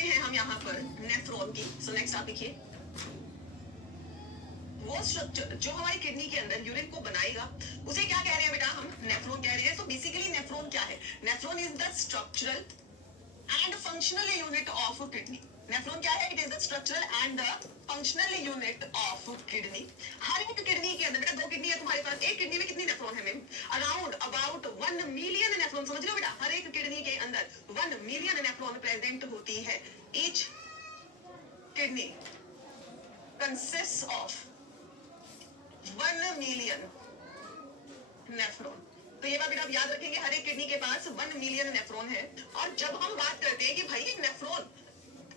करते हैं हम यहाँ पर नेफ्रॉन की। सो नेक्स्ट आप लिखिए, वो स्ट्रक्चर जो हमारी किडनी के अंदर यूरिन को बनाएगा उसे क्या कह रहे हैं बेटा, हम नेफ्रॉन कह रहे हैं। सो बेसिकली नेफ्रॉन क्या है? Nephron is the structural and functional unit of kidney. Nephron क्या है? It is the structural and the functional unit of kidney. हर एक किडनी के अंदर, बेटा 2 किडनी है तुम्हारे पास, एक किडनी में कितनी नेफ्रॉन है ma'am? Around about 1 million nephron. समझ लो बेटा, हर एक किडनी के अंदर 1 मिलियन नेफ्रॉन प्रेजेंट होती है। Each kidney consist of 1 million nephron. तो ये बात बेटा आप याद रखेंगे, हर एक किडनी के पास 1 मिलियन नेफ्रॉन है। और जब हम बात करते हैं कि भाई ये नेफ्रॉन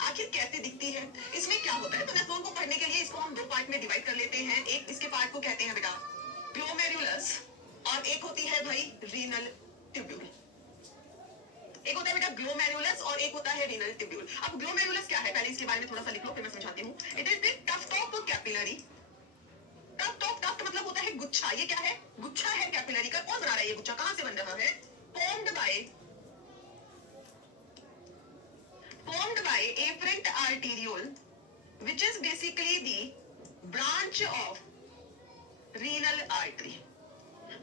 आखिर कैसे दिखती है, इसमें क्या होता है, तो नेफ्रॉन को पढ़ने के लिए इसको हम 2 पार्ट में डिवाइड कर लेते हैं। एक इसके पार्ट को कहते हैं बेटा ग्लोमेरुलस, और एक होती है भाई रीनल ट्यूब्यूल। एक होता है बेटा ग्लोमेरुलस और एक होता है रीनल ट्यूब्यूल। अब ग्लोमेरुलस क्या है, पहले इसके बारे में थोड़ा सा लिख लो, फिर मैं समझाती हूँ। It is the tuft of capillary. Tuft मतलब होता है गुच्छा। ये क्या है? गुच्छा है कैपिलरी का। कौन बना रहा है ये गुच्छा? कहां से बन रहा है? formed by afferent arteriole, which is basically the branch of renal artery,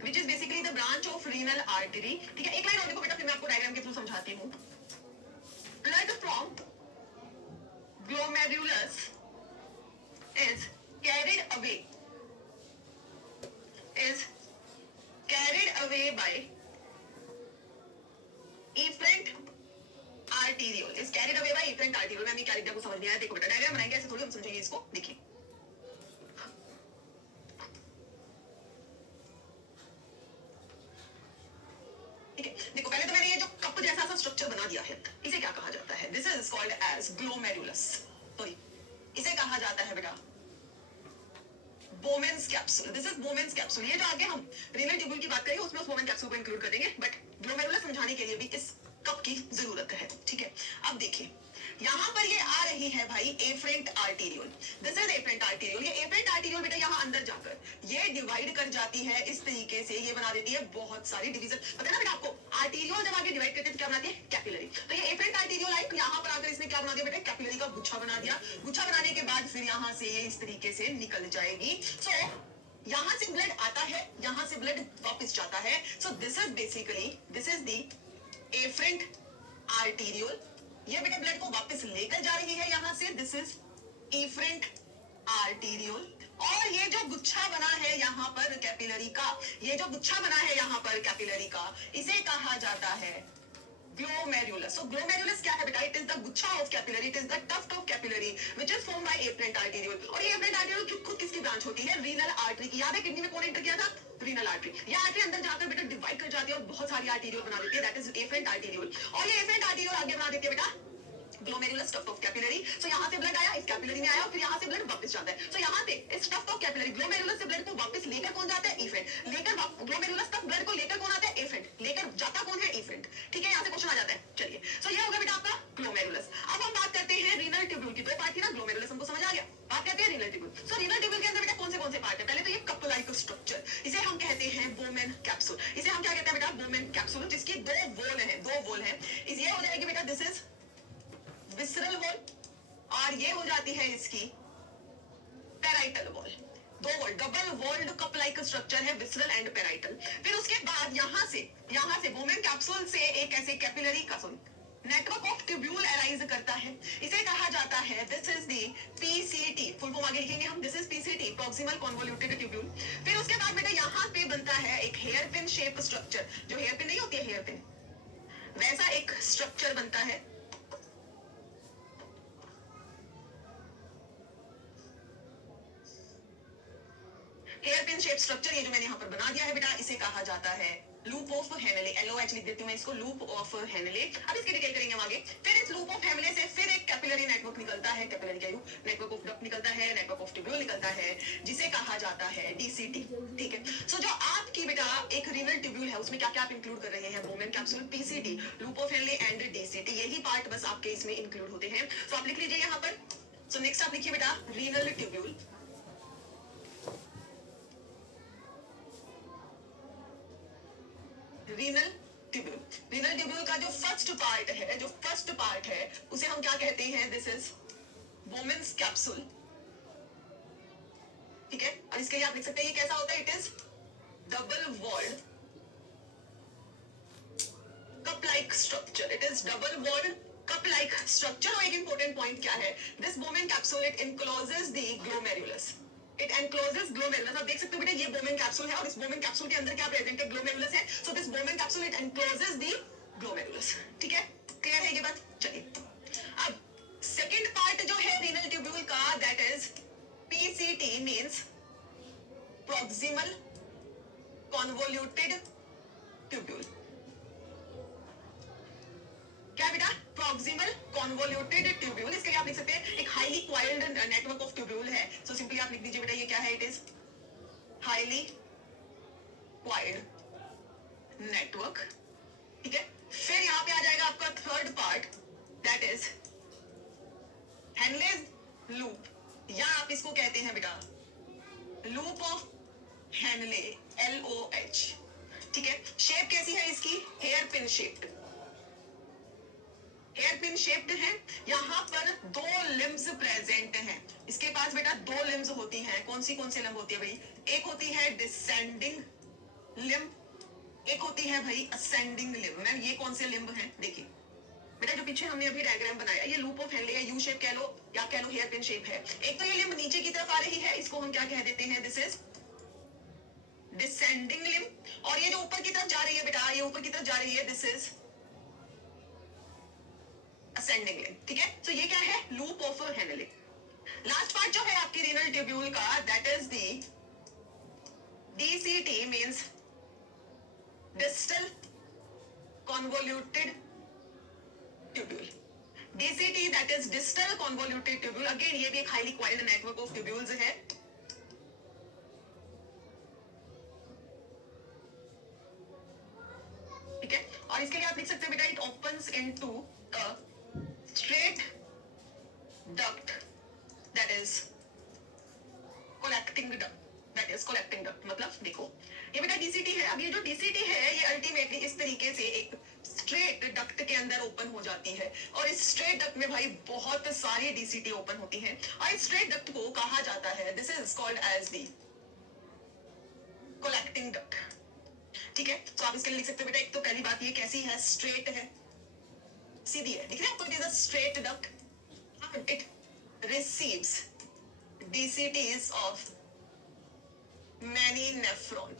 which is basically the branch of renal artery। ठीक है, एक लाइन और देखो बेटा, फिर मैं आपको डायग्राम के थ्रू समझाती हूँ। blood from glomerulus is carried away by efferent arteriole, is carried away by efferent arteriole। मैं क्या लिख दिया, समझ नहीं आया? देखो बेटा डायग्राम बनाएंगे, ऐसे थोड़ी हम समझेंगे इसको। देखिए ठीक है, देखो पहले तो मैंने ये जो कप जैसा सा स्ट्रक्चर बना दिया है, इसे क्या कहा जाता है? This is called as glomerulus. Sorry, इसे कहा जाता है बेटा Bowman's capsule. This is Bowman's capsule. ये जो आगे हम रीनल ट्यूब्यूल की बात करेंगे उसमें उस बोमेन कैप्सूल को इंक्लूड कर देंगे, बट ग्लोमेरुलस समझाने के लिए भी इस कप की जरूरत है। ठीक है, अब देखिए यहाँ पर ये आ रही है भाई efferent arteriole. This is efferent arteriole. ये एफरेंट आर्टेरियोल बेटा यहाँ अंदर जाकर ये डिवाइड कर जाती है इस तरीके से, ये बना देती है बहुत सारी डिवीजन। पता है ना बेटा आपको, आर्टेरियोल जब आगे डिवाइड करते हैं तो क्या बनाती है? कैपिलरी। तो ये एफरेंट आर्टेरियोल आई, यहाँ पर आकर इसने क्या बना दिया बेटा? कैपिलरी का गुच्छा बना दिया। गुच्छा बनाने के बाद फिर यहाँ से ये इस तरीके से निकल जाएगी। सो यहां से ब्लड आता है, यहां से ब्लड वापस जाता है। So this is basically, this is the efferent arteriole. ये बेटा ब्लड को वापस लेकर जा रही है यहां से। This is efferent arteriole. और ये जो गुच्छा बना है यहाँ पर कैपिलरी का, ये जो गुच्छा बना है यहाँ पर कैपिलरी का, इसे कहा जाता है ग्लोमेरुलस। सो ग्लोमेरुलस क्या है बेटा? इट इज द गुच्छा of capillary, it is the tuft of capillary which is formed by efferent arteriole. और ये एफरेंट आर्टेरियोल खुद किसकी ब्रांच होती है? रीनल आर्टरी की। याद है किडनी में कौन एंटर किया था? Renal artery. ये आर्टरी अंदर जाकर बेटा डिवाइड कर जाती है और बहुत सारी आर्टेरियोल बना देती है। That is efferent arteriole. और ये एफरेंट आर्टेरियोल आगे बना देती है बेटा glomerulus tuft of capillary. So यहाँ से ब्लड आया, इस कैपिलरी में आया और फिर यहाँ से ब्लड वापस जाता है। सो यहाँ से इस टफ्ट ऑफ कैपिलरी ग्लोमेरुलस से ब्लड को वापस लेकर कौन जाता है? एफरेंट। लेकर ग्लोमेरुलस तक ब्लड को लेकर कौन आता है? एफरेंट। लेकर जाता कौन है? एफरेंट। ठीक है, यहाँ से क्वेश्चन आ जाता है। चलिए, सो ये होगा बेटा आपका ग्लोमेरुलस। अब हम बात करते हैं रीनल ट्यूब्यूल की। 2 पार्ट थी ना, ग्लोमेरुलस हमको समझ आ गया। बात करते हैं रीनल ट्यूब्यूल। सो रीनल ट्यूब्यूल के अंदर बेटा कौन से पार्ट है? पहले तो ये कप लाइक स्ट्रक्चर, इसे हम कहते हैं बोमेन कैप्सूल। इसे हम क्या कहते हैं बेटा? बोमेन कैप्सूल, जिसकी 2 वॉल है, 2 वॉल है। इस ये हो जाएगी बेटा, दिस इज विसरल वॉल, और ये हो जाती है इसकी parietal wall. 2 wall, double walled cup like structure है, विसरल एंड पेराइटल। फिर उसके बाद यहां से बोमेन कैप्सूल से एक ऐसे कैपिलरी का नेटवर्क ऑफ ट्यूब्यूल अराइज करता है। इसे कहा जाता है, this is the PCT. Full form आगे लिखेंगे हम, this is PCT, proximal convoluted tubule. फिर उसके बाद बेटा यहाँ पे बनता है एक हेयर पिन शेप स्ट्रक्चर। जो हेयर पिन नहीं होती है, हेयर पिन, वैसा एक स्ट्रक्चर बनता है। हेयर पिन शेप स्ट्रक्चर, ये जो मैंने यहाँ पर बना दिया है बेटा, इसे कहा जाता है लूप ऑफ हेनले। LOH लिख देती हूँ मैं इसको, लूप ऑफ हेनले। अब इसकी डिटेल करेंगे हम आगे। फिर इस लूप ऑफ हेनले से फिर एक कैपिलरी नेटवर्क निकलता है, कैपिलरी क्या नेटवर्क ऑफ डक्ट निकलता है, नेटवर्क ऑफ ट्यूब्यूल निकलता है, जिसे कहा जाता है DCT। ठीक है, सो जो आपकी बेटा एक रीनल ट्यूब्यूल है, उसमें क्या क्या आप इंक्लूड कर रहे हैं? Bowman capsule, PCT, loop of Henle and DCT। यही पार्ट बस आपके इसमें इंक्लूड होते हैं। तो आप लिख लीजिए यहाँ पर। सो नेक्स्ट आप लिखिए बेटा renal tubule. Renal tubule renal tubule का जो फर्स्ट पार्ट है उसे हम क्या कहते हैं? दिस इज बोमेन्स कैप्सूल, ठीक है। और इसके लिए आप लिख सकते हैं ये कैसा होता है? It is double walled cup like structure. It is double walled cup like structure. और एक इंपॉर्टेंट पॉइंट क्या है? This Bowman capsule it encloses the glomerulus. It encloses glomerulus. आप देख सकते हो बेटा ये बोमेन कैप्सूल है और इस बोमेन कैप्सूल के अंदर क्या प्रेजेंट है? ग्लोमेरुलस है। So this Bowman capsule it encloses the glomerulus, ठीक है। क्लियर है ये बात? चलिए अब सेकंड पार्ट जो है रीनल ट्यूब्यूल का, that is PCT, means proximal convoluted tubule. क्या बेटा? Proximal convoluted tubule. इसके लिए आप लिख सकते हैं एक highly coiled network of tubule है। सो सिंपली आप लिख दीजिए बेटा ये क्या है? It is highly coiled network, ठीक है। फिर यहां पे आ जाएगा आपका third part, that is Henle's loop, या आप इसको कहते हैं बेटा लूप ऑफ हेनले, LOH, ठीक है। शेप कैसी है इसकी? Hairpin shaped, hairpin shaped है। यहां पर दो लिम्स प्रेजेंट हैं। इसके पास बेटा दो लिम्स होती हैं। कौन सी लिम्ब होती है भाई? एक होती है डिसेंडिंग लिम्ब, एक होती है भाई असेंडिंग लिम्ब। मैम ये कौन से लिम्ब हैं? देखिए बेटा जो पीछे हमने अभी डायग्राम बनाया, ये लूप ऑफ हेनले या यू शेप कह लो या कह लो हेयर पिन शेप है। एक तो ये लिम्ब नीचे की तरफ आ रही है, इसको हम क्या कह देते हैं? This is descending limb. और ये जो ऊपर की तरफ जा रही है बेटा, ये ऊपर की तरफ जा रही है, दिस इज असेंडिंग लिम्ब, ठीक है। तो ये क्या है? Loop of Henley. Last part जो है आपकी रीनल ट्यूब्यूल का, that is the DCT, means distal convoluted tubule. DCT that is distal convoluted tubule. Again ये भी एक highly coiled network of tubules है। ठीक है। और इसके लिए आप लिख सकते हैं बेटा it opens into a straight duct, that is collecting duct, मतलब देखो ये बेटा DCT है। अब ये जो DCT है ये अल्टीमेटली इस तरीके से एक स्ट्रेट डक्ट के अंदर ओपन हो जाती है। और इस स्ट्रेट डक्ट में भाई बहुत सारी DCT ओपन होती हैं और इस स्ट्रेट डक्ट को कहा जाता है, this is called as the collecting duct, ठीक है। तो आप इसके लिए लिख सकते हो बेटा एक तो पहली बात ये कैसी है? स्ट्रेट है, सीधी है, दिख रहा है आपको? It is a straight duct, it receives DCTs of many nephron,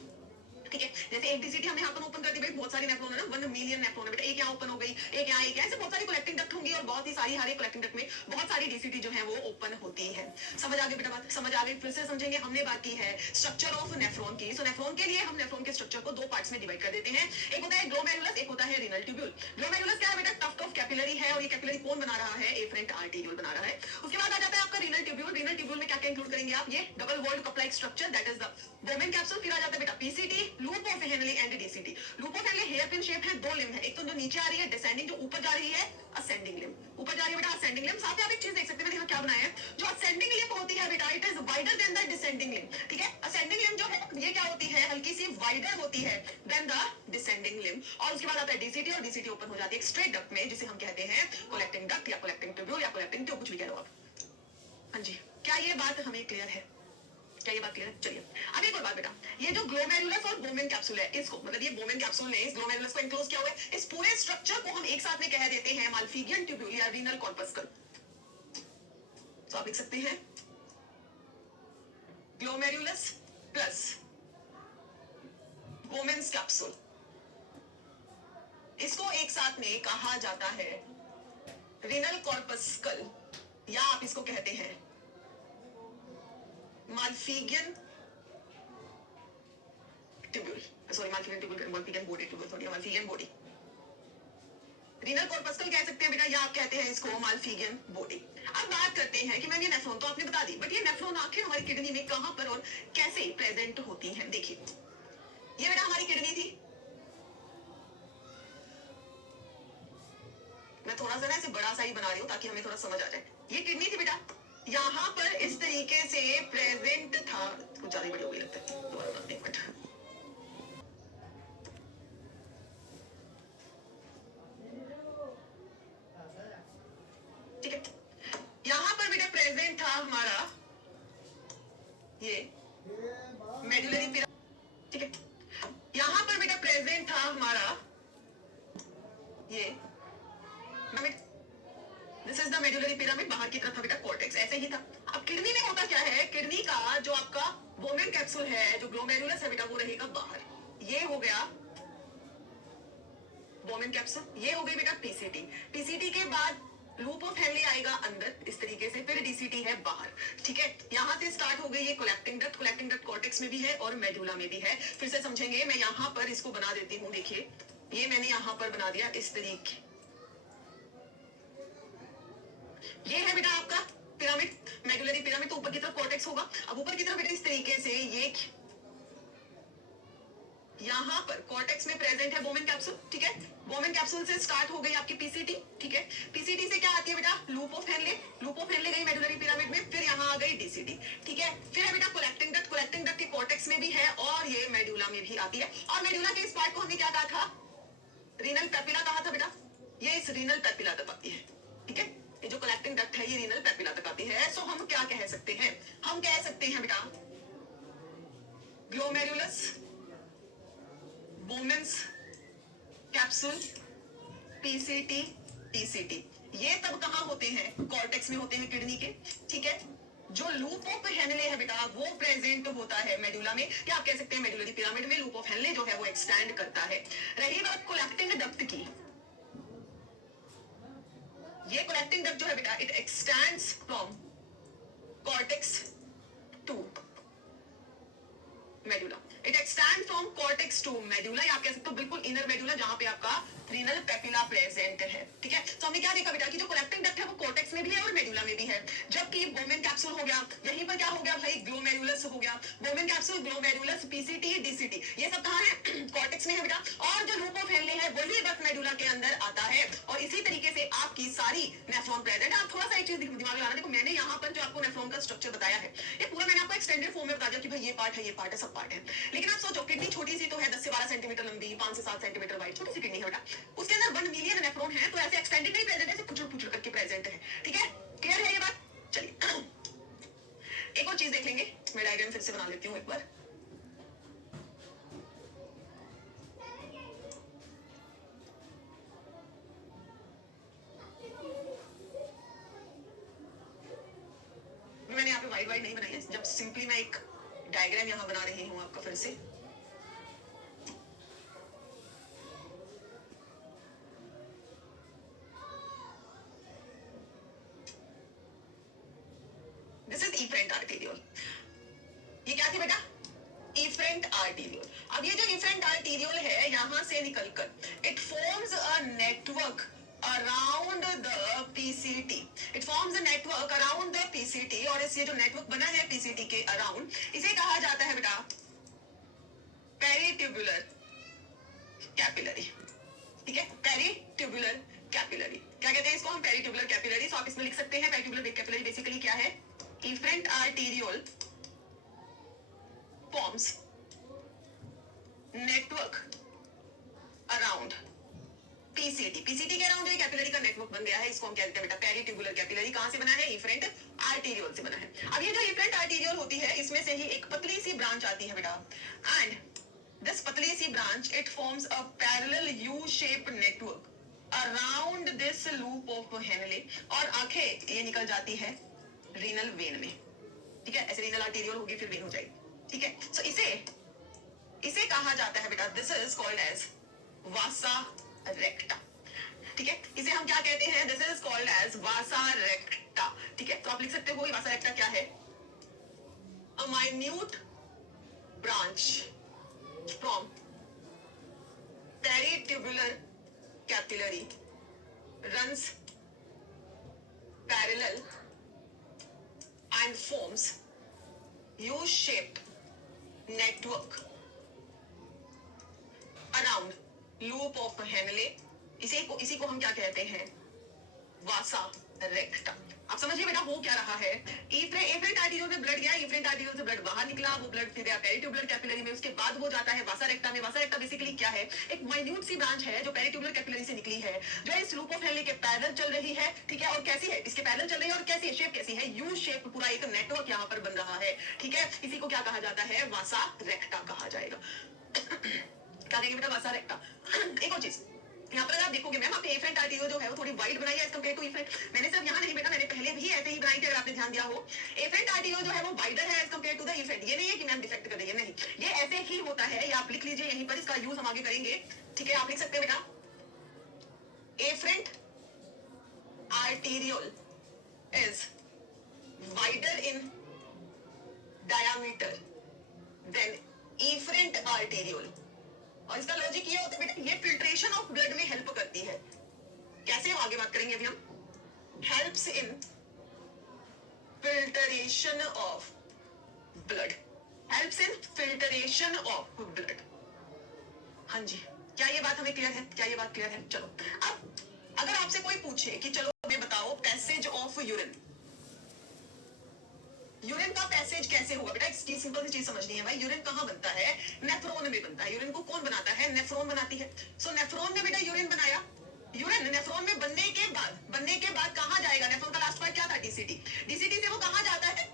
ठीक है। जैसे एक DCT हमने यहाँ पर ओपन कर दी भाई, बहुत सारी नेफ्रॉन है ना, 1 मिलियन नेफ्रॉन है बेटा। एक यहाँ ओपन हो गई, एक यहाँ, एक ऐसे बहुत सारी कलेक्टिंग डक्ट होंगी और बहुत ही सारी हर एक कलेक्टिंग डक्ट में बहुत सारी DCT जो है वो ओपन होती है। समझ आ गई बेटा बात? समझ आ गई? फिर से समझेंगे। हमने बात की है स्ट्रक्चर ऑफ नेफ्रॉन की। सो नेफ्रॉन के लिए हम नेफ्रॉन के स्ट्रक्चर को दो पार्ट्स में डिवाइड कर देते हैं। एक होता है ग्लोमेरुलस, एक होता है रीनल ट्यूब्यूल। ग्लोमेरुलस क्या है बेटा? टफ्ट ऑफ कैपिलरी है और ये कैपिलरी कौन बना रहा है? एफरेंट आर्टेरियोल बना रहा है। उसके बाद आ जाता है आपका रीनल ट्यूब्यूल। रीनल ट्यूब्यूल में क्या क्या इंक्लूड करेंगे आप? ये double walled cup like structure, that is the Bowman capsule. फिर आ जाता है बेटा PCT, loop of Henle and DCT। Loop of Henle hairpin shape है, दो लिम्ब है, एक तो जो नीचे आ रही है डिसेंडिंग, जो ऊपर जा रही है असेंडिंग लिम्ब। ऊपर जा रही है बेटा असेंडिंग लिम्ब। साथ में आप एक चीज देख सकते हैं, मैंने यहाँ क्या बनाया है, जो असेंडिंग लिम्ब होती है बेटा it is wider than the descending limb, ठीक है। असेंडिंग लिम्ब जो है ये क्या होती है? हल्की सी वाइडर होती है देन द डिसेंडिंग लिम्ब। और उसके बाद आता है DCT और DCT ओपन हो जाती है एक स्ट्रेट डक्ट में, जिसे हम कहते हैं कलेक्टिंग डक्ट या कलेक्टिंग ट्यूब्यूल या कलेक्टिंग ट्यूब, कुछ भी कह लो आप। हाँ जी, क्या ये बात हमें क्लियर है? क्या ये बात क्लियर है? चलिए अब एक और बात बेटा, ये जो ग्लोमेरुलस और बोमेन कैप्सूल है, इसको मतलब ये बोमेन कैप्सूल ने इस ग्लोमेरुलस को एनक्लोज किया हुआ है। इस पूरे स्ट्रक्चर को हम एक साथ में कह देते हैं माल्फिगियन ट्यूब्यूल या रीनल कॉर्पस्कल। तो आप लिख सकते हैं ग्लोमेरुलस प्लस बोमेन्स कैप्सूल, इसको एक साथ में कहा जाता है रीनल कॉर्पस्कल, या आप इसको कहते हैं Malpighian tubule, sorry Malpighian tubule, Malpighian body tubule, sorry Malpighian body. Renal corpuscle कह सकते हैं बेटा, या आप कहते हैं इसको माल्फिगियन बॉडी। अब बात करते हैं कि मैम ये नेफ्रॉन तो आपने बता दी, बट ये नेफ्रॉन आखिर हमारी किडनी में कहां पर और कैसे प्रेजेंट होती हैं? देखिए ये बेटा हमारी किडनी थी। मैं थोड़ा सा ना ऐसे बड़ा सा ही बना रही हूँ ताकि हमें थोड़ा समझ आ जाए। ये किडनी थी बेटा, यहाँ पर इस तरीके से प्रेजेंट था, कुछ ज्यादा बड़ी हो गई लगता है, दोबारा एक मिनट। प्रेजेंट था हमारा ये मेडुलरी पिरामिड, ठीक है। यहां पर बेटा प्रेजेंट था हमारा ये pyramid, this is the medullary pyramid, बाहर की तरफ था बेटा कॉर्टेक्स, ऐसे ही था। अब किडनी में होता क्या है, किडनी का जो आपका बोमेन कैप्सूल है, जो ग्लोमेरुलस है बेटा, वो रहेगा बाहर। ये हो गया बोमेन कैप्सूल, ये हो गई बेटा पीसीटी। पीसीटी के बाद लूप ऑफ हेनले आएगा अंदर इस तरीके से, फिर डीसीटी है बाहर, ठीक है। यहां से स्टार्ट हो गई ये collecting duct, collecting duct cortex में भी है और मेडुला में भी है। फिर से समझेंगे, मैं यहां पर इसको बना देती हूँ, देखिए ये मैंने यहां पर बना दिया इस तरीके, ये है बेटा आपका पिरामिड, मेडुलरी पिरामिड। तो ऊपर की तरफ कॉर्टेक्स होगा। अब ऊपर की तरफ बेटा इस तरीके से ये यहां पर कॉर्टेक्स में प्रेजेंट है बोमेन कैप्सूल, ठीक है। बोमेन कैप्सूल से स्टार्ट हो गई आपकी पीसीटी, ठीक है। पीसीटी से क्या आती है बेटा, loop of Henley, loop of Henley गई मेडुलरी पिरामिड में, फिर यहां आ गई डीसीटी, ठीक है। फिर है बेटा कलेक्टिंग डक्ट, कलेक्टिंग डक्ट के कॉर्टेक्स में भी है और ये मेडुला में भी आती है। और मेडुला के इस पार्ट को हमने क्या कहा था, रीनल पेपिला कहा था बेटा। ये इस रीनल पेपिला तक आती है, ठीक है। ये जो कलेक्टिंग डक्ट है ये रीनल पेपिला तक आती है। सो हम क्या कह सकते हैं, हम कह सकते हैं बेटा glomerulus Bowman's capsule PCT TCT, ये तब कहां होते हैं, कॉर्टेक्स में होते हैं किडनी के, ठीक है। जो लूप ऑफ हेनले है बेटा वो प्रेजेंट होता है मेडुला में, या आप कह सकते हैं मेडुलरी पिरामिड में लूप ऑफ हेनले जो है वो एक्सटेंड करता है। रही बात कलेक्टिंग डक्ट की, ये कलेक्टिंग डक्ट जो है बेटा it extends from cortex to medulla, it extend from cortex to medulla, या आप कह सकते हो बिल्कुल इनर मेडुला जहां पे आपका रीनल पेपिला प्रेजेंट है, ठीक है। तो हमने क्या देखा बेटा कि जो कलेक्टिंग डक्ट है वो कॉर्टेक्स में भी है और मेडुला में भी है, जबकि बोमेन कैप्सूल हो गया, यहीं पर क्या हो गया भाई, ग्लोमेरुलस हो गया। Bowman capsule, glomerulus, PCT, DCT, ये सब कहां है, कॉर्टेक्स में है बेटा। और जो लूप ऑफ हेनले है वही बस मेडुला के अंदर आता है। और इसी तरीके से आपकी सारी नेफ्रॉन प्रेजेंट। आप थोड़ा सा एक चीज दिमाग में लाना, देखो मैंने यहाँ पर जो आपको नेफ्रॉन का स्ट्रक्चर बताया है, ये पूरा मैंने आपको एक्सटेंडेड फॉर्म में बता दिया कि भाई ये पार्ट है, ये पार्ट है, सब पार्ट है। लेकिन आप सोचो किडनी छोटी सी तो है, 10 से 12 सेंटीमीटर लंबी, 5 से 7 सेंटीमीटर वाइड, छोटी सी किडनी है बेटा, उसके अंदर 1 मिलियन नेफ्रॉन है। तो ऐसे एक्सटेंडेड नहीं प्रेजेंट है, ऐसे पुचड़ पुचड़ करके प्रेजेंट है, ठीक है। क्लियर है ये बात? चलिए एक और चीज देख लेंगे, मैं डायग्राम फिर से बना लेती हूँ एक बार। मैंने यहाँ पे वाइड वाइड नहीं बनाई है, जब सिंपली मैं एक डायग्राम यहाँ बना रही हूँ आपका फिर से। दिस इज इफरेंट आर्टेरियोल, ये क्या थी बेटा, इफरेंट आर्टेरियोल। अब ये जो इफरेंट आर्टेरियोल है यहाँ से निकलकर it forms a network around the PCT, it forms a network around the PCT. और इस ये जो नेटवर्क बना है पीसीटी के अराउंड, इसे कहा जाता है बेटा पेरिट्यूबुलर कैपिलरी, ठीक है। पेरिट्यूबुलर कैपिलरी, क्या कहते हैं इसको हम, पेरिट्यूबुलर कैपिलरी। तो आप इसमें लिख सकते हैं पेरिट्यूबुलर कैपिलरी बेसिकली क्या है, efferent arteriole forms network around PCT, PCT के अराउंड कैपिलरी का नेटवर्क बन गया है, इसको हम कहते हैं बेटा पेरिट्यूबुलर कैपिलरी। कहां से बना है, इफरेंट आर्टेरियोल से बना है। अब ये जो इफरेंट आर्टेरियोल होती है इसमें से ही एक पतली सी ब्रांच आती है बेटा, एंड दिस पतली सी branch it forms a parallel U shape network around this loop of Henle, और आंखें ये निकल जाती है रीनल वेन में, ठीक है। ऐसे रीनल आर्टेरियोल होगी फिर वेन हो जाएगी, ठीक है। सो इसे कहा जाता है बेटा, this is called as vasa recta, ठीक है। इसे हम क्या कहते हैं, this is called as vasa recta, ठीक है। तो आप लिख सकते हो वासा रेक्टा क्या है, a minute branch from peritubular capillary runs parallel and forms U-shaped network around loop of Henle। इसी को हम क्या कहते हैं, वासा रेक्टा। आप समझिए बेटा हो क्या रहा है, एफरेंट आर्टीरियोल में ब्लड गया, एफरेंट आर्टीरियोल से ब्लड बाहर निकला, वो ब्लड फिर गया पेरिट्यूबुलर कैपिलरी में, उसके बाद वो जाता है वासा रेक्टा में। वासा रेक्टा बेसिकली क्या है, एक माइन्यूट सी ब्रांच है जो पेरिट्यूबुलर कैपिलरी से निकली है, जो इस लूप ऑफ हेनले के पैरेलल चल रही है, ठीक है। और कैसी है, इसके पैरेलल चल रही है, और कैसी है, शेप कैसी है, यू शेप, पूरा एक नेटवर्क यहाँ पर बन रहा है, ठीक है। इसी को क्या कहा जाता है, वासा रेक्टा कहा जाएगा। क्या कहेंगे बेटा, वासा रेक्टा। एक और चीज यहाँ पर अगर आप देखोगे मैम, आपने एफरेंट आर्टीरियो जो है वो थोड़ी वाइड बनाई है एज कम्पेयर टू एफरेंट। मैंने सिर्फ यहाँ नहीं बेटा, मैंने पहले भी ऐसे ही बनाई थी, अगर आपने ध्यान दिया हो। एफरेंट आर्टीरियो जो है वो वाइडर है as compare to the efferent. ये नहीं है कि मैम डिफेक्ट कर रही है, नहीं, ये ऐसे ही होता है। ये आप लिख लीजिए यहीं पर, इसका यूज हम आगे करेंगे, ठीक है। आप लिख सकते हैं बेटा, efferent arteriole is wider in diameter than efferent arteriole. और इसका लॉजिक ये होता है बेटा, ये फिल्ट्रेशन ऑफ ब्लड में हेल्प करती है। कैसे, आगे बात करेंगे अभी हम। Helps in filtration of blood, helps in filtration of blood. हाँ जी, क्या ये बात हमें क्लियर है, क्या ये बात क्लियर है? चलो, अब अगर आपसे कोई पूछे कि चलो हमें बताओ पैसेज ऑफ यूरिन, यूरिन का पैसेज कैसे होगा बेटा, एक सिंपल सी चीज समझनी है भाई। यूरिन कहाँ बनता है, नेफ्रॉन में बनता है। यूरिन को कौन बनाता है, नेफ्रॉन बनाती है। सो नेफ्रॉन में बेटा यूरिन बनाया, यूरिन नेफ्रॉन में बनने के बाद कहाँ जाएगा, नेफ्रॉन का लास्ट पार्ट क्या था, डीसीटी। डीसीटी से वो कहाँ जाता है,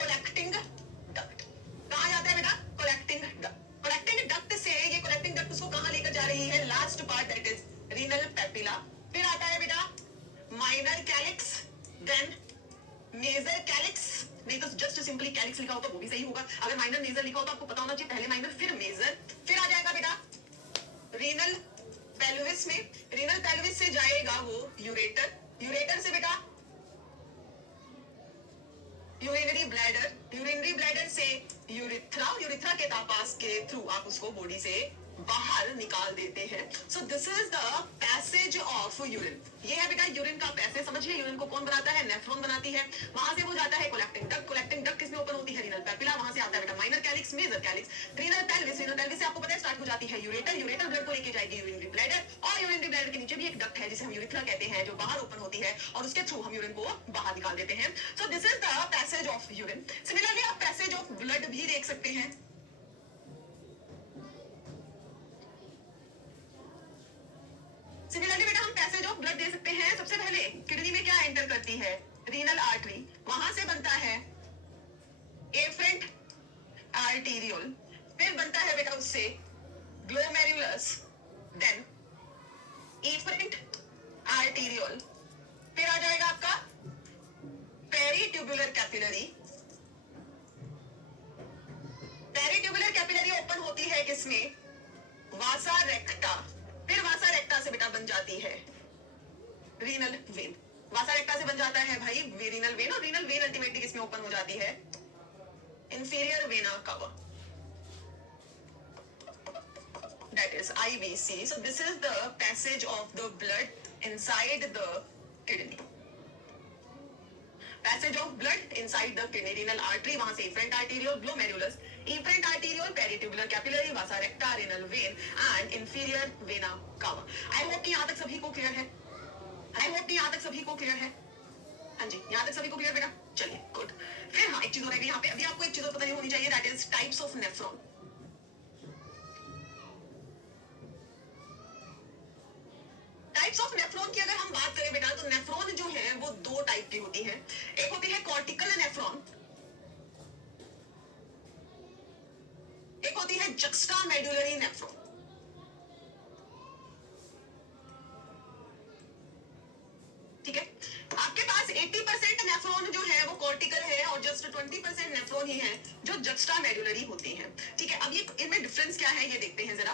कलेक्टिंग डक्ट। कहाँ जाता है बेटा, कलेक्टिंग डक्ट। कलेक्टिंग डक्ट से ये कलेक्टिंग डक्ट उसको कहाँ लेकर जा रही है, last part, that is renal papilla. फिर आता है बेटा minor calyx, then major calyx. नहीं तो जस्ट सिंपली कैलिक्स लिखा होता वो भी सही होगा। अगर माइनर मेजर लिखा होता आपको पता होना चाहिए, पहले माइनर फिर मेजर। फिर आ जाएगा बेटा रीनल पेल्विस में, रीनल पेल्विस से जाएगा वो यूरेटर, यूरेटर से बेटा यूरिनरी ब्लैडर, यूरिनरी ब्लैडर से यूरिथ्रा, यूरिथ्रा के पास के थ्रू आप उसको बॉडी से बाहर निकाल देते हैं। सो this is the passage of urine. ये है बेटा यूरिन का पैसेज। समझिए यूरिन को कौन बनाता है, नेफ्रॉन बनाती है। वहां से वो जाता है कलेक्टिंग डक्ट, कलेक्टिंग डक्ट किसमें ओपन होती है, रीनल पेपिला। वहां से आता है बेटा minor calyx, major calyx, renal pelvis. Renal pelvis से आपको पता है स्टार्ट हो जाती है यूरेटर, यूरेटर ब्लड को लेके जाएगी यूरिनरी ब्लैडर, और यूरिनरी ब्लैडर के नीचे भी एक डक्ट है जिसे हम यूरिथ्रा कहते हैं, जो बाहर ओपन होती है, और उसके थ्रू हम यूरिन को बाहर निकाल देते हैं। सो this is the passage of urine. Similarly आप पैसेज ऑफ ब्लड भी देख सकते हैं। सिमिलरली बेटा हम पैसेज ऑफ ब्लड दे सकते हैं। सबसे पहले किडनी में क्या एंटर करती है, रीनल आर्टरी, वहां से बनता है एफरेंट आर्टीरियोल, फिर बनता है बेटा उससे ग्लोमेरुलस, देन एफरेंट आर्टीरियोल, फिर आ जाएगा आपका peritubular capillary. Peritubular capillary open होती है किसमें, वासा रेक्टा। फिर वासा रेक्टा से बेटा बन जाती है रीनल वेन। वासा रेक्टा से बन जाता है भाई रीनल वेन, और रीनल वेन अल्टीमेटली किसमें ओपन हो जाती है, इंफीरियर वेना कवा, that is IVC. So this is the passage of the blood inside the kidney. Passage of blood inside the kidney, renal artery, वहां से efferent arteriole, glomerulus, efferent arteriole, peritubular capillary, vasa recta, renal vein and inferior vena cava. I hope कि यहाँ तक सभी को clear है। I hope कि यहाँ तक सभी को क्लियर है। हाँ जी, यहाँ तक सभी को क्लियर बेटा। चलिए गुड। फिर हाँ एक चीज हो रही है यहाँ पे, अभी आपको एक चीज और पता नहीं होनी चाहिए, that is types of nephron. Types of nephron की अगर हम बात करें बेटा, तो नेफ्रॉन जो है वो दो टाइप की होती है। एक होती है कॉर्टिकल नेफ्रॉन, एक होती है जक्स्टामेडुलरी नेफ्रॉन। ठीक है, आपके पास 80% नेफ्रॉन जो है वो कॉर्टिकल है, और जस्ट 20% नेफ्रॉन ही है जो जक्स्टामेडुलरी होती है। ठीक है, अब ये इनमें डिफरेंस क्या है ये देखते हैं जरा।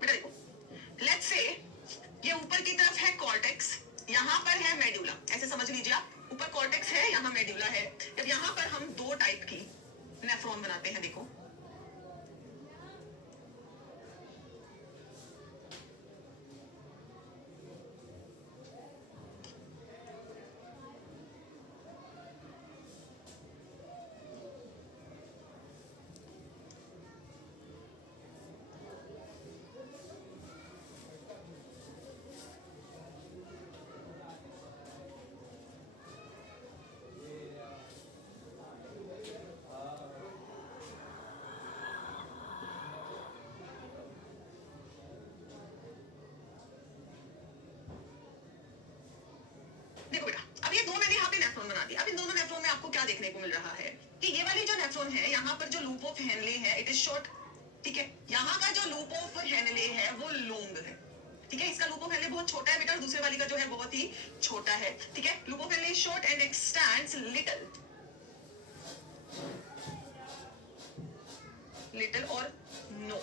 बेटा देखो, लेट्स से ये ऊपर की तरफ है कॉर्टेक्स, यहाँ पर है मेडुला, ऐसे समझ लीजिए आप, ऊपर कॉर्टेक्स है, यहाँ मेडुला है। जब यहाँ पर हम दो टाइप की नेफ्रॉन बनाते हैं, देखो दी। अब इन दोनों नेफ्रॉन में आपको क्या देखने को मिल रहा है कि ये वाली जो नेफ्रॉन है, यहाँ पर जो लूप ऑफ हेनले है इट इज शॉर्ट, ठीक है। यहाँ का जो लूप ऑफ हेनले है वो लॉन्ग है, ठीक है। इसका लूप ऑफ हेनले बहुत छोटा है बेटा, और दूसरे वाली का जो है बहुत ही छोटा है, ठीक है। Loop of Henley short and x tends little और नो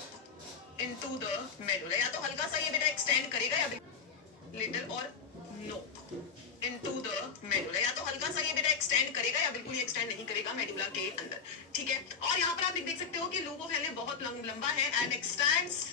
इनटू द मेडुला। या तो हल्का सा ये बेटा एक्सटेंड करेगा या लिटिल और नो इनटू द मेडुला, या तो हल्का सा ये बेटा एक्सटेंड करेगा या बिल्कुल ही एक्सटेंड नहीं करेगा मेडुला के अंदर, ठीक है। और यहाँ पर आप देख सकते हो कि लूप ऑफ हेनले बहुत लंबा है and x tends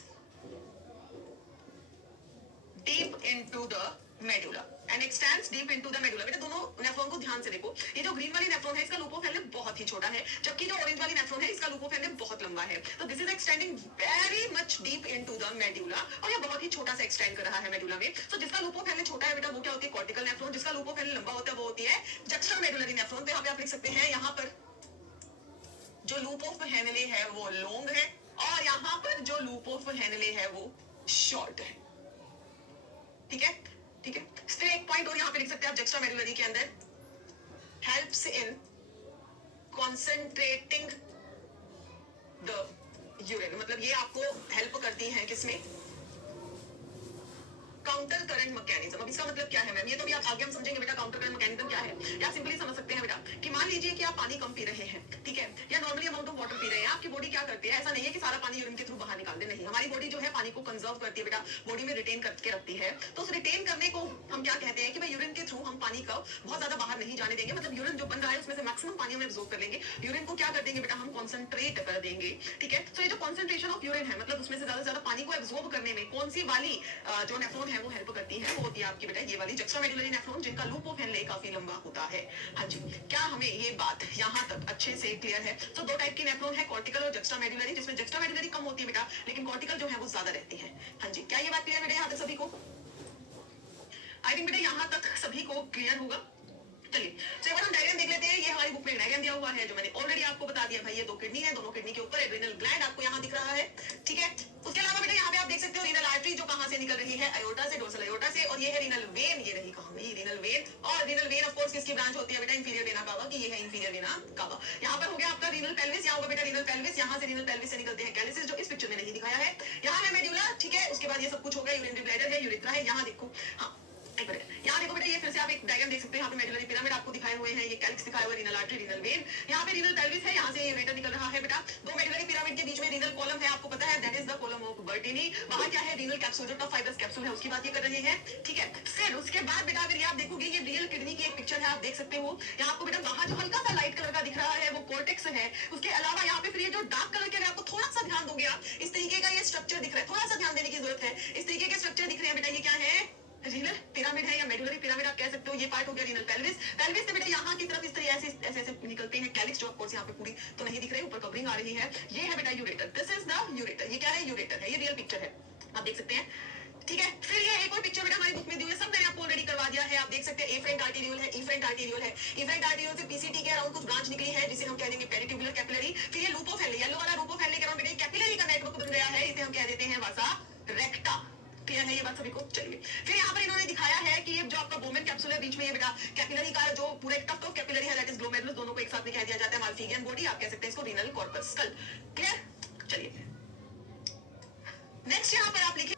deep into the medulla and x tends deep into the medulla. बेटा दोनों नेफ्रॉन को ध्यान से देखो, ये जो ग्रीन वाली नेफ्रॉन है इसका लूप ऑफ हेनले बहुत ही छोटा है, जबकि जो ऑरेंज वाली नेफ्रॉन है इसका लूप ऑफ हेनले बहुत लंबा है। तो this is extending very much deep into the medulla, और ये बहुत ही छोटा सा एक्सटेंड कर रहा है मेडुला में। तो जिसका लूप ऑफ हेनले छोटा है बेटा वो क्या होती है, कॉर्टिकल नेफ्रॉन। जिसका लूप ऑफ हेनले लंबा होता है वो होती है जक्स्ट्रा मेडुलरी नेफ्रॉन। तो यहाँ पे आप लिख सकते हैं, यहाँ पर जो लूप ऑफ हेनले है वो लॉन्ग है, और यहाँ पर जो लूप ऑफ हेनले है वो शॉर्ट है, ठीक है, ठीक है। फिर एक पॉइंट और यहाँ पे लिख सकते हैं आप जक्स्ट्रा मेडुलरी के अंदर, helps in concentrating the urine. मतलब ये आपको हेल्प करती है किसमें, काउंटर करंट मैकेनिज्म। अब इसका मतलब क्या है मैम, ये तो भी आप आगे हम समझेंगे बेटा काउंटर करंट मैकेनिज्म क्या है। या सिंपली समझ सकते हैं बेटा कि मान लीजिए कि आप पानी कम पी रहे हैं, ठीक है, या normally amount of water P रहे हैं, आपकी बॉडी क्या करती है, ऐसा नहीं है कि सारा पानी यूरिन के थ्रू बाहर निकाल दे, नहीं। हमारी बॉडी जो है पानी को कंजर्व करती है बेटा, बॉडी में रिटेन करके रखती है। तो उस रिटेन करने को हम क्या कहते हैं कि भाई यूरिन के थ्रू हम पानी को बहुत ज्यादा बाहर नहीं जाने देंगे। मतलब यूरिन जो बन रहा है उसमें से मैक्सिमम पानी हम एब्जॉर्ब कर लेंगे, यूरिन को क्या कर देंगे बेटा, हम कॉन्सेंट्रेट कर देंगे, ठीक है। तो ये जो कॉन्सेंट्रेशन ऑफ यूरिन है, मतलब उसमें से ज्यादा पानी को एब्जॉर्ब करने में कौन सी वाली जो नेफ्रॉन है वो हेल्प करती है, वो होती है आपकी बेटा ये वाली जक्स्ट्रा मेडुलरी नेफ्रॉन, जिनका लूप ऑफ हेनले काफी लंबा होता है। हाँ जी, क्या हमें ये बात यहाँ तक अच्छे से क्लियर है। तो दो टाइप की नेफ्रॉन है, कॉर्टिकल और जक्स्ट्रा मेडुलरी, जिसमें जक्स्ट्रा मेडुलरी कम होती है बेटा, लेकिन कॉर्टिकल जो है वो ज्यादा रहती है। हाँ जी, क्या ये बात क्लियर बेटा यहाँ तक सभी को? आई थिंक बेटा यहाँ तक सभी को क्लियर होगा। चलिए तो एक बार हम डायग्राम देख लेते हैं। ये हमारी बुक में डायग्राम दिया हुआ है जो मैंने ऑलरेडी आपको बता दिया भाई। ये दो किडनी है, दोनों किडनी के ऊपर एड्रिनल ग्लैंड आपको यहाँ दिख रहा है, ठीक है। उसके अलावा बेटा यहाँ पे आप देख सकते हो रीनल आर्टरी जो कहाँ से निकल रही है, अयोर्टा से, डोर्सल अयोर्टा से, और ये है रीनल वेन। ये रही कहाँ में रीनल वेन, और रीनल वेन ऑफ कोर्स किसकी ब्रांच होती है बेटा, इंफीरियर वेना कावा की। ये है इंफीरियर वेना कावा। यहाँ पर हो गया आपका रीनल पेल्विस, यहाँ होगा बेटा रीनल पेल्विस। यहाँ से रीनल पेल्विस से निकलते हैं कैलिसिस, जो इस पिक्चर में नहीं दिखाया है। यहाँ है मेडुला, ठीक है। उसके बाद ये सब कुछ होगा, यूरिनरी ब्लैडर है, यूरेथ्रा है। यहाँ देखो, हाँ यहाँ देखो बेटा, ये फिर से आप एक डायग्राम देख सकते हैं। यहाँ पे मेडुलरी पिरामिड आपको दिखाए हुए हैं, ये कैलिक्स दिखाया हुआ है, रीनल आर्टरी, रीनल वेन। यहाँ पे रीनल पेल्विस है, यहाँ से यूरेटर निकल रहा है बेटा। दो मेडुलरी पिरामिड के बीच में रीनल कॉलम है, आपको पता है, that is the column of Bertini. वहां क्या है, रीनल कैप्सूल, जो टफ फाइबर्स कैप्सूल है उसकी बात ये कर रहे हैं, ठीक है। फिर उसके बाद बेटा अगर ये आप देखोगे, ये रियल किडनी की एक पिक्चर है, आप देख सकते हो। यहाँ आपको बेटा वहां जो हल्का सा लाइट कलर का दिख रहा है वो कॉर्टेक्स है। उसके अलावा यहाँ पे फिर ये जो डार्क कलर के, अगर आपको थोड़ा सा ध्यान दोगे आप, इस तरीके का ये स्ट्रक्चर दिख रहा है, थोड़ा सा ध्यान देने की जरूरत है। इस तरीके के स्ट्रक्चर दिख रहे हैं बेटा, ये क्या है, रीनल पिरामिड है या मेडुलरी पिरामिड आप कह सकते हो। ये पार्ट हो गया रीनल पेल्विस। पेल्विस से बेटा यहाँ की तरफ इस तरह ऐसे निकलते हैं कैलिक्स, जो ऑफ कोर्स यहाँ पे पूरी तो नहीं दिख रही, ऊपर कवरिंग आ रही है। ये है बेटा ureter, this is the ureter. ये क्या है, यूरेटर है, ये रियल पिक्चर है, आप देख सकते हैं, ठीक है। फिर ये एक और पिक्चर बेटा हमारी बुक में दी हुई है, सब मैंने आपको ऑलरेडी करवा दिया है। आप देख सकते हैं एफरेंट आर्टेरियोल है, इफरेंट आर्टेरियोल है। इफरेंट आर्टेरियोल से पीसीटी के अराउंड कुछ ब्रांच निकली है, जिसे हम कह देंगे पेरिट्यूबुलर कैपिलरी। फिर ये लूप ऑफ हेनले, येलो वाला लूप ऑफ हेनले के अराउंड बेटा कैपिलरी का नेटवर्क बन गया है, इसे हम कह देते हैं वासा रेक्टा। क्लियर है ये बात सभी को? चलिए फिर यहाँ पर इन्होंने दिखाया है कि ये जो आपका बोमेन कैप्सूल है, बीच में ये बेटा कैपिलरी का जो पूरे टफ्ट ऑफ कैपिलरी है, दैट इज ग्लोमेरुलस, दोनों को एक साथ में कह दिया जाता है माल्फिगियन बॉडी, आप कह सकते हैं इसको रीनल कॉर्पस स्कल। क्लियर? चलिए नेक्स्ट यहाँ पर आप लिखे